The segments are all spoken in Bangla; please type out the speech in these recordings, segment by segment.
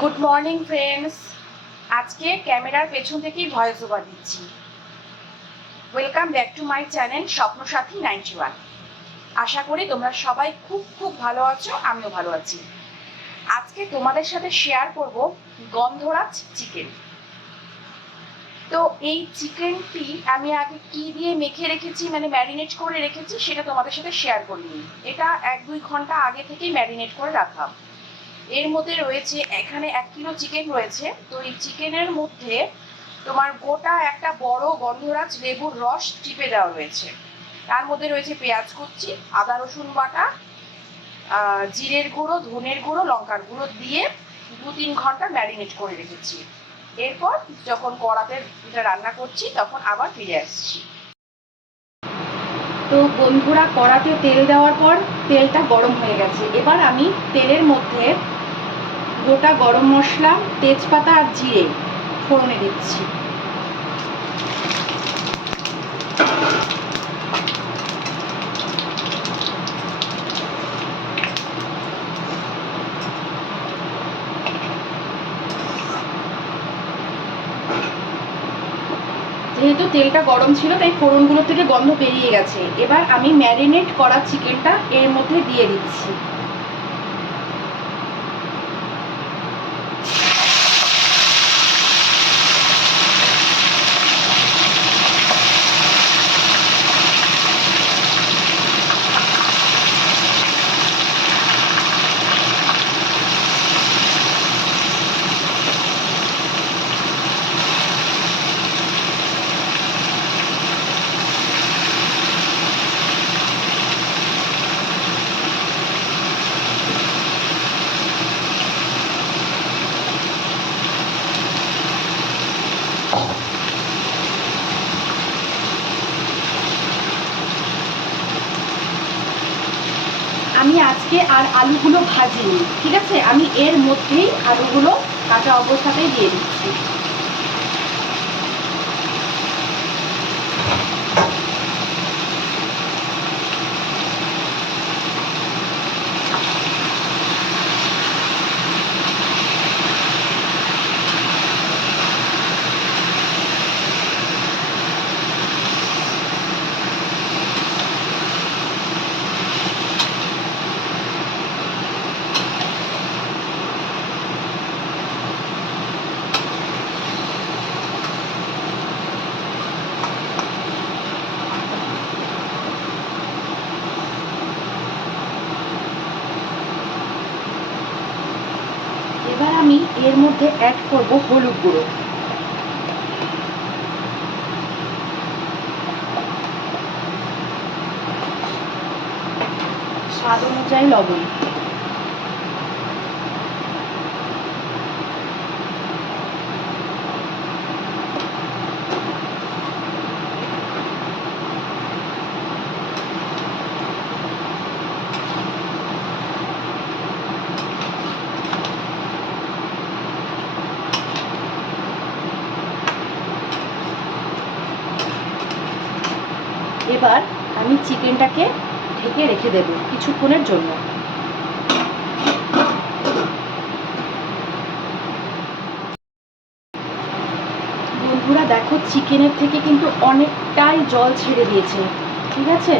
Good morning friends. আজকে ক্যামেরার পেছন থেকেই ভয়েস ওভার দিচ্ছি। Welcome back to my channel Swapnasathi 91। আশা করি তোমরা সবাই খুব খুব ভালো আছো, আমিও ভালো আছি। আজকে তোমাদের সাথে শেয়ার করব গন্ধরাজ চিকেন। তো এই চিকেনটি আমি আগে কি দিয়ে মেখে রেখেছি, মানে ম্যারিনেট করে রেখেছি, সেটা তোমাদের সাথে শেয়ার করিনি। এটা 1-2 ঘন্টা আগে থেকেই ম্যারিনেট করে রাখা। এর মধ্যে রয়েছে, এখানে 1 কিলো চিকেন রয়েছে। তো এই চিকেনের মধ্যে তোমার গোটা একটা বড় গন্ধরাজ লেবুর রস চিপে দেওয়া রয়েছে। তার মধ্যে রয়েছে পেঁয়াজ কুচি, আদা রসুন বাটা, জিরের গুঁড়ো, ধনের গুঁড়ো, লঙ্কার গুঁড়ো দিয়ে 2-3 ঘন্টা ম্যারিনেট করে রেখেছি। এরপর যখন কড়াতে এটা রান্না করছি তখন আবার ফিরে আসছি। তো বন্ধুরা, কড়াতে তেল দেওয়ার পর তেলটা গরম হয়ে গেছে। এবার আমি তেলের মধ্যে গোটা গরম মশলা, তেজপাতা আর জিরে ফোড়নে দিচ্ছি। যেহেতু তেলটা গরম ছিল তাই ফোড়নগুলো থেকে গন্ধ বেরিয়ে গেছে। এবার আমি ম্যারিনেট করা চিকেনটা এর মধ্যে দিয়ে দিচ্ছি। আমি আজকে আর আলুগুলো ভাজিনি, ঠিক আছে? আমি এর মধ্যেই আলুগুলো কাঁচা অবস্থাতেই দিয়ে দিচ্ছি। এবার আমি এর মধ্যে অ্যাড করব হলুদ গুঁড়ো, স্বাদ অনুযায়ী লবণ, এবার আমি চিকেনটাকে ঢেকে রেখে দেব কিছুক্ষণের জন্য। বন্ধুরা দেখো, চিকেনের থেকে কিন্তু অনেকটাই জল ছেড়ে দিয়েছে, ঠিক আছে?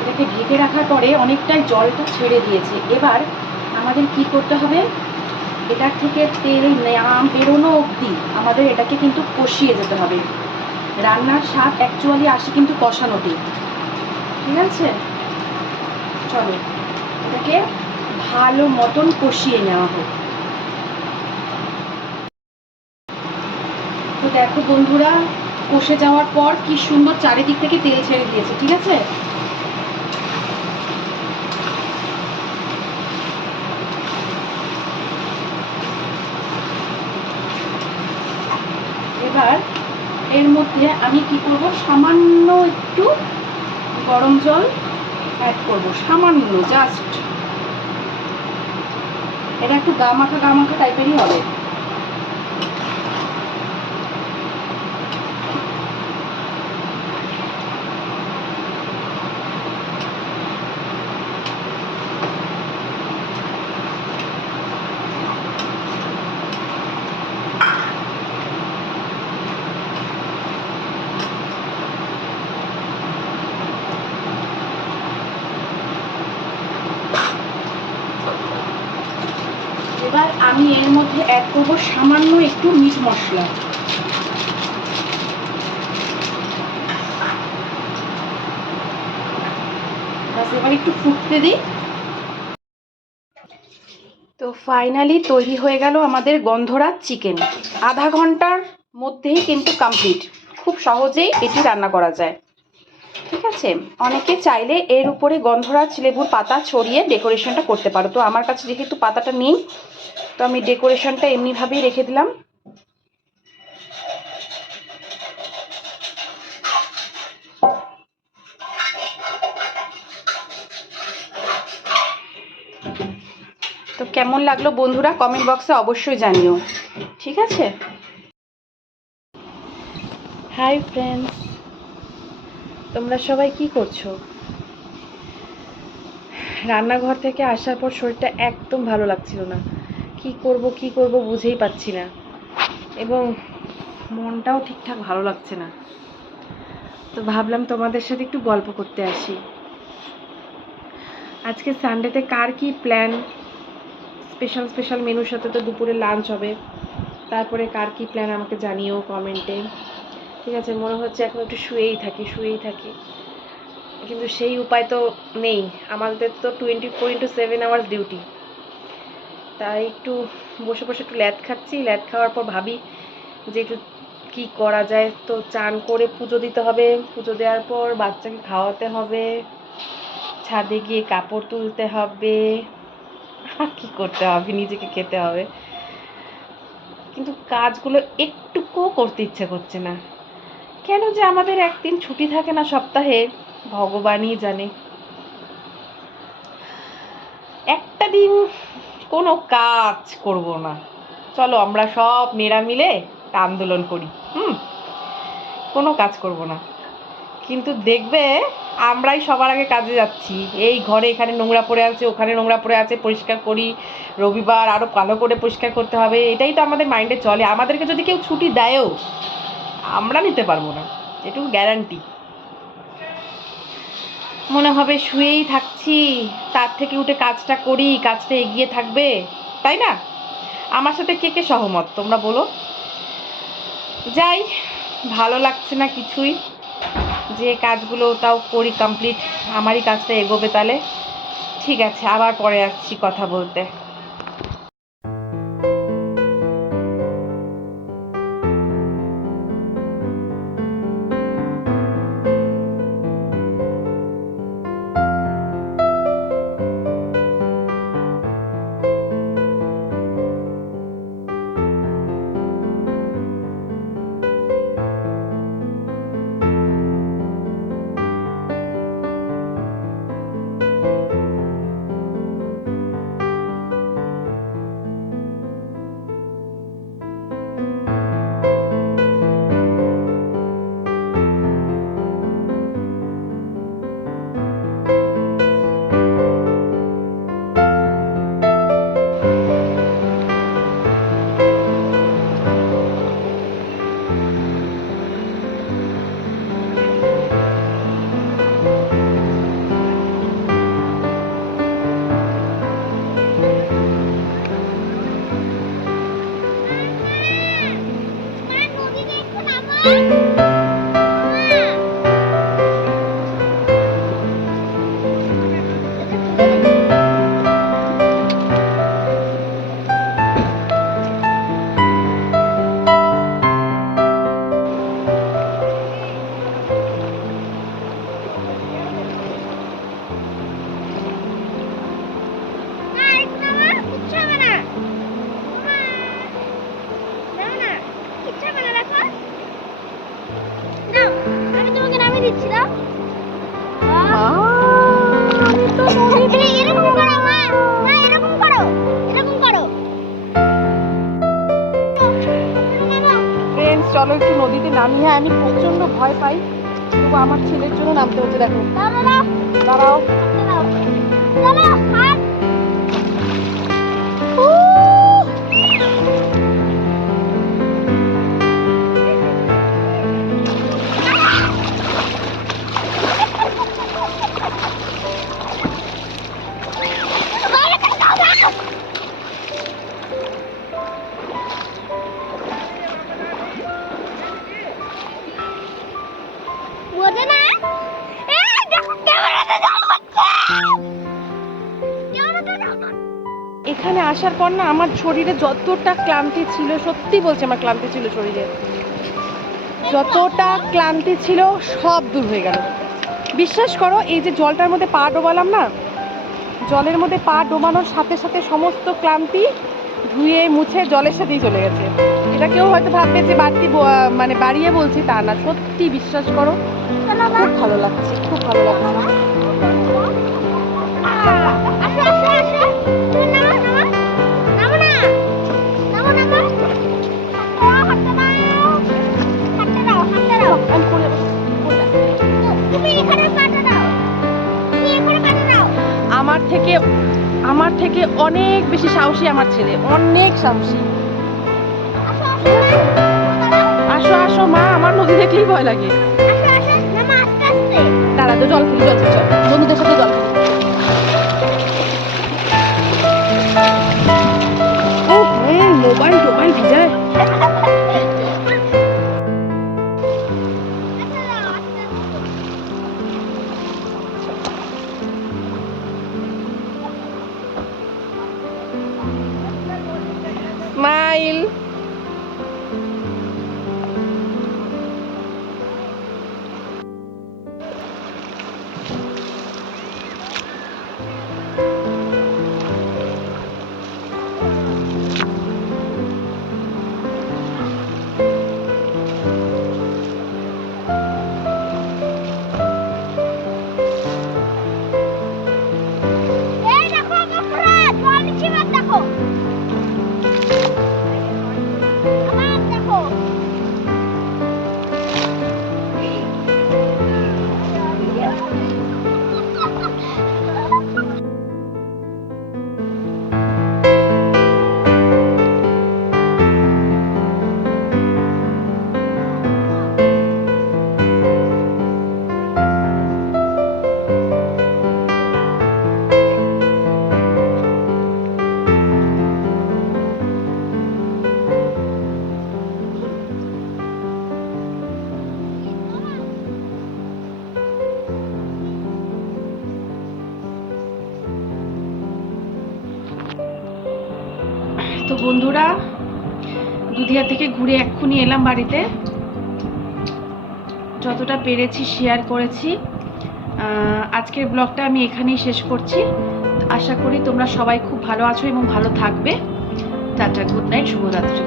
এটাকে ঢেকে রাখার পরে অনেকটাই জলটা ছেড়ে দিয়েছে। এবার আমাদের কি করতে হবে, এটার থেকে তেল বেরোনো অবধি আমাদের এটাকে কিন্তু কষিয়ে যেতে হবে। রান্নার স্বাদ অ্যাকচুয়ালি আসে কিন্তু কষানোতে, ঠিক আছে? চলো এটাকে ভালো মতন কষিয়ে নেওয়া হোক। তো দেখো বন্ধুরা, কষে যাওয়ার পর কি সুন্দর চারিদিক থেকে তেল ছেড়ে দিয়েছে, ঠিক আছে? এবার এর মধ্যে আমি কি করব, সামান্য একটু গরম জল অ্যাড করব, সামান্য, জাস্ট। এটা একটু গামাখা গামাখা টাইপেরই হবে। এবার আমি এর মধ্যে অ্যাড করব সামান্য একটু মিট মশলা। এবার একটু ফুটতে দিই। তো ফাইনালি তৈরি হয়ে গেল আমাদের গন্ধরাজ চিকেন। আধা ঘন্টার মধ্যেই কিন্তু কমপ্লিট। খুব সহজেই এটি রান্না করা যায়। ঠিক আছে, অনেকে চাইলে এর উপরে গন্ধরাজ লেবুর পাতা ছড়িয়ে ডেকোরেশনটা করতে পারো। তো আমার কাছে যেহেতু পাতাটা নেই, তো আমি ডেকোরেশনটা এমনিভাবেই রেখে দিলাম। তো কেমন লাগলো বন্ধুরা, কমেন্ট বক্সে অবশ্যই জানিও। ঠিক আছে, হাই ফ্রেন্ডস, তোমরা সবাই কি করছো? রান্নাঘর থেকে আসার পর শরীরটা একদম ভালো লাগছিল না। কি করব বুঝেই পাচ্ছি না, এবং মনটাও ঠিকঠাক ভালো লাগছে না। তো ভাবলাম তোমাদের সাথে একটু গল্প করতে আসি। আজকে সানডেতে কার কি প্ল্যান? স্পেশাল মেনুর সাথে তো দুপুরে লাঞ্চ হবে। তারপরে কার কি প্ল্যান আমাকে জানিও কমেন্টে। ঠিক আছে, মনে হচ্ছে এখন একটু শুয়েই থাকি, কিন্তু সেই উপায় তো নেই। আমাদের তো 24/7 আওয়ার্স ডিউটি। তাই একটু বসে একটু ল্যাদ খাচ্ছি। ল্যাদ খাওয়ার পর ভাবি যে একটু কী করা যায়। তো চান করে পুজো দিতে হবে। পুজো দেওয়ার পর বাচ্চাকে খাওয়াতে হবে, ছাদে গিয়ে কাপড় তুলতে হবে, আর কী করতে হবে, নিজেকে খেতে হবে। কিন্তু কাজগুলো একটুকুও করতে ইচ্ছে করছে না। কেন যে আমাদের একদিন ছুটি থাকে না সপ্তাহে, ভগবানই জানে। একটা দিন কোনো কাজ করব না, চলো আমরা সব মেয়েরা মিলে আন্দোলন করি, কোনো কাজ করব না। কিন্তু দেখবে আমরাই সবার আগে কাজে যাচ্ছি। এই ঘরে এখানে নোংরা পড়ে আছে, ওখানে নোংরা পড়ে আছে, পরিষ্কার করি। রবিবার আরও ভালো করে পরিষ্কার করতে হবে, এটাই তো আমাদের মাইন্ডে চলে। আমাদেরকে যদি কেউ ছুটি দেয়ও, আমরা নিতে পারবো না, এটুকু গ্যারান্টি। মনে হবে শুয়েই থাকছি, তার থেকে উঠে কাজটা করি, কাজটা এগিয়ে থাকবে, তাই না? আমার সাথে কে কে সহমত তোমরা বলো। যাই, ভালো লাগছে না কিছুই। যে কাজগুলো ওটাও করি কমপ্লিট, আমারই কাজটা এগোবে তাহলে। ঠিক আছে, আবার পরে আসছি কথা বলতে। দিচ্ছিলাম আমি তো এরকম করো মা, না এরকম করো, এরকম করো। ফ্রেন্ডস, চলো একটু নদীতে নামি। হ্যাঁ, আমি প্রচন্ড ভয় পাই, তবু আমার ছেলের জন্য নামতে হচ্ছে। দেখো, দাঁড়াও। চলো হাত এখানে আসার পর না আমার শরীরে যতটা ক্লান্তি ছিল, সত্যি বলছি আমার ক্লান্তি ছিল শরীরে, যতটা ক্লান্তি ছিল সব দূর হয়ে গেল। বিশ্বাস করো, এই যে জলটার মধ্যে পা ডোবালাম না, জলের মধ্যে পা ডোবানোর সাথে সাথে সমস্ত ক্লান্তি ধুয়ে মুছে জলের সাথেই চলে গেছে। এটা কেউ হয়তো ভাববে যে মানে বাড়িয়ে বলছি, তা না, সত্যি বিশ্বাস করো, খুব ভালো লাগছে, খুব ভালো লাগছে। আসো আসো আসো, তুমি নামো নামো নামো না, নামো নামো, হাঁটতে দাও হাঁটতে দাও হাঁটতে দাও। আমি করে যাবো। তুমি এখানে পাটা দাও, তুমি এখানে পাটা দাও। আমার থেকে অনেক বেশি সাহসী আমার ছেলে, অনেক সাহসী। আসো আসো আসো আসো মা, আমার নদী দেখলেই ভয় লাগে। আসো আসো, নামো আস্তে আস্তে। দাঁড়া তো, জল খেলি, জল খেলি, চল বন্ধুদের সাথে জল খেলি। ও মোবাইল টোবাইল ভিজায়। স্মাইল। এই দেখো বন্ধুরা, জল নিচে মাছ দেখো, আমার দেখো। তো বন্ধুরা, দুধিয়া থেকে ঘুরে এক্ষুনি এলাম বাড়িতে। যতটা পেরেছি শেয়ার করেছি। আজকের ব্লগটা আমি এখানেই শেষ করছি। আশা করি তোমরা সবাই খুব ভালো আছো এবং ভালো থাকবে। টাটা, গুড নাইট, শুভরাত্রি।